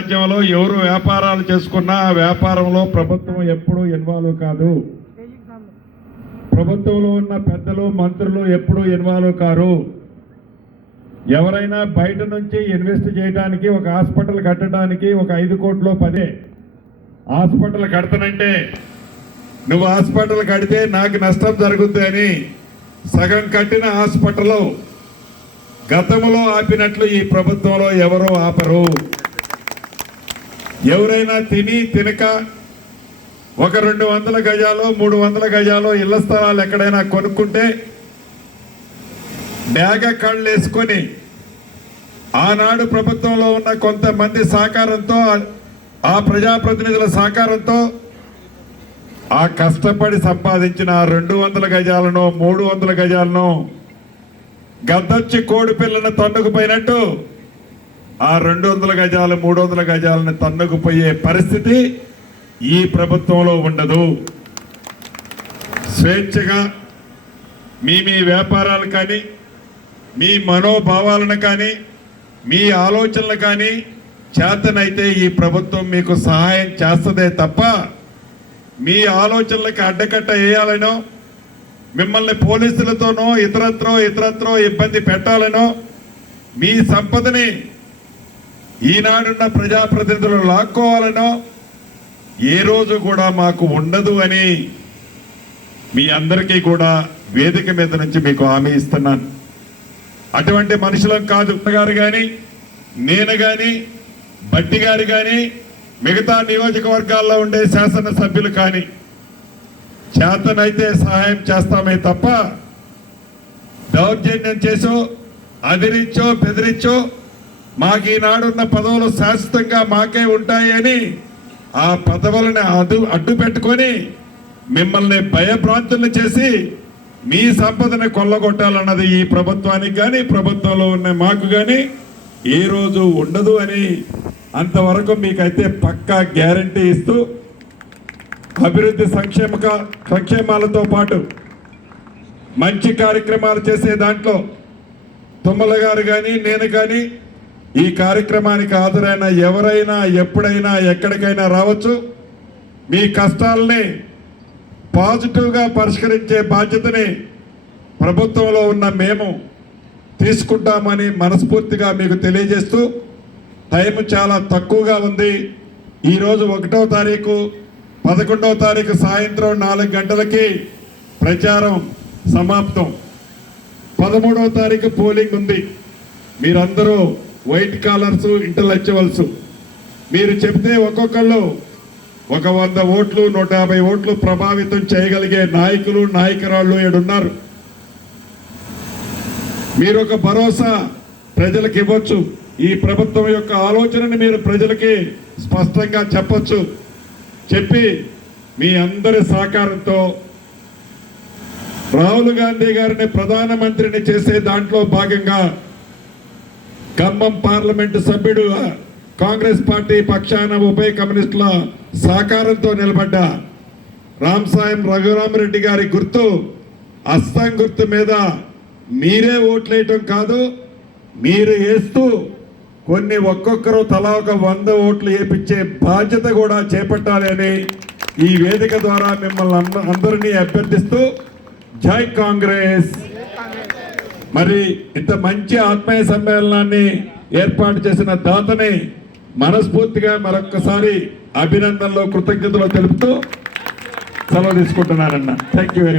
రాజ్యంలో ఎవరు వ్యాపారాలు చేసుకున్నా ఆ వ్యాపారంలో ప్రభుత్వం ఎప్పుడూ ఇన్వాల్వ్ కాదు. ప్రభుత్వంలో ఉన్న పెద్దలు మంత్రులు ఎప్పుడూ ఇన్వాల్వ్ కారు. ఎవరైనా బయట నుంచి ఇన్వెస్ట్ చేయడానికి, ఒక హాస్పిటల్ కట్టడానికి ఒక 5 కోట్లు 10 హాస్పిటల్ కడతానంటే నువ్వు హాస్పిటల్ కడితే నాకు నష్టం జరుగుద్ది అని సగం కట్టిన హాస్పిటల్ గతంలో ఆపినట్లు ఈ ప్రభుత్వంలో ఎవరూ ఆపరు. ఎవరైనా తిని తినక ఒక 200 గజాలు 300 గజాలు ఇళ్ల స్థలాలు ఎక్కడైనా కొనుక్కుంటే డ్యాగ కళ్ళు వేసుకొని ఆనాడు ప్రభుత్వంలో ఉన్న కొంతమంది సహకారంతో, ఆ ప్రజాప్రతినిధుల సహకారంతో ఆ కష్టపడి సంపాదించిన 200 గజాలను 300 గజాలను గద్దొచ్చి కోడి పిల్లను తన్నుకుపోయినట్టు ఆ 200 గజాలు 300 గజాలను తన్నుకుపోయే పరిస్థితి ఈ ప్రభుత్వంలో ఉండదు. స్వేచ్ఛగా మీ వ్యాపారాలు కానీ, మీ మనోభావాలను కానీ, మీ ఆలోచనలు కానీ చేతనైతే ఈ ప్రభుత్వం మీకు సహాయం చేస్తదే తప్ప మీ ఆలోచనలకు అడ్డకట్ట వేయాలనో, మిమ్మల్ని పోలీసులతోనో ఇతరత్రో ఇబ్బంది పెట్టాలనో, మీ సంపదని ఈనాడున్న ప్రజాప్రతినిధులు లాక్కోవాలనో ఏ రోజు కూడా మాకు ఉండదు అని మీ అందరికీ కూడా వేదిక మీద నుంచి మీకు హామీ ఇస్తున్నాను. అటువంటి మనుషులం కాదు. గారు కానీ, నేను కానీ, బట్టి గారు కానీ, మిగతా నియోజకవర్గాల్లో ఉండే శాసనసభ్యులు కానీ చేతనైతే సహాయం చేస్తామే తప్ప దౌర్జన్యం చేసో, అదిరించో, బెదిరించో మాకు ఈనాడున్న పదవులు శాశ్వతంగా మాకే ఉంటాయని ఆ పదవులను అడ్డు పెట్టుకొని మిమ్మల్ని భయభ్రాంతులు చేసి మీ సంపదను కొల్లగొట్టాలన్నది ఈ ప్రభుత్వానికి కానీ, ప్రభుత్వంలో ఉన్న మాకు కానీ ఏ రోజు ఉండదు అని అంతవరకు మీకైతే పక్కా గ్యారంటీ ఇస్తూ అభివృద్ధి సంక్షేమాలతో పాటు మంచి కార్యక్రమాలు చేసే దాంట్లో తుమ్మల గారు కానీ, నేను కానీ ఈ కార్యక్రమానికి హాజరైన ఎవరైనా ఎప్పుడైనా ఎక్కడికైనా రావచ్చు. మీ కష్టాలని పాజిటివ్గా పరిష్కరించే బాధ్యతని ప్రభుత్వంలో ఉన్న మేము తీసుకుంటామని మనస్ఫూర్తిగా మీకు తెలియజేస్తూ, టైం చాలా తక్కువగా ఉంది. ఈరోజు 1వ తారీఖు 11వ తారీఖు సాయంత్రం 4 గంటలకి ప్రచారం సమాప్తం. 13వ తారీఖు పోలింగ్ ఉంది. మీరందరూ వైట్ కాలర్స్, ఇంటలెక్చువల్స్, మీరు చెప్తే ఒక్కొక్కళ్ళు ఒక 100 ఓట్లు 150 ఓట్లు ప్రభావితం చేయగలిగే నాయకులు నాయకురాళ్ళు ఏడున్నారు. మీరు ఒక భరోసా ప్రజలకు ఇవ్వచ్చు. ఈ ప్రభుత్వం యొక్క ఆలోచనని మీరు ప్రజలకి స్పష్టంగా చెప్పొచ్చు. చెప్పి మీ అందరి సహకారంతో రాహుల్ గాంధీ గారిని ప్రధానమంత్రిని చేసే దాంట్లో భాగంగా ఖమ్మం పార్లమెంటు సభ్యుడు, కాంగ్రెస్ పార్టీ పక్షాన ఉభయ కమ్యూనిస్టుల సహకారంతో నిలబడ్డ రామసాయం రఘురామరెడ్డి గారి గుర్తు, అస్సాం గుర్తు మీద మీరే ఓట్లేయటం కాదు, మీరు వేస్తూ కొన్ని ఒక్కొక్కరు తలా ఒక 100 ఓట్లు వేయించే బాధ్యత కూడా చేపట్టాలి అని ఈ వేదిక ద్వారా మిమ్మల్ని అందరినీ అభ్యర్థిస్తూ, జై కాంగ్రెస్. మరి ఇంత మంచి ఆత్మీయ సమ్మేళనాన్ని ఏర్పాటు చేసిన దాతని మనస్ఫూర్తిగా మరొక్కసారి అభినందనలు, కృతజ్ఞతలు తెలుపుతూ సెలవు తీసుకుంటున్నారన్న. Thank you very much.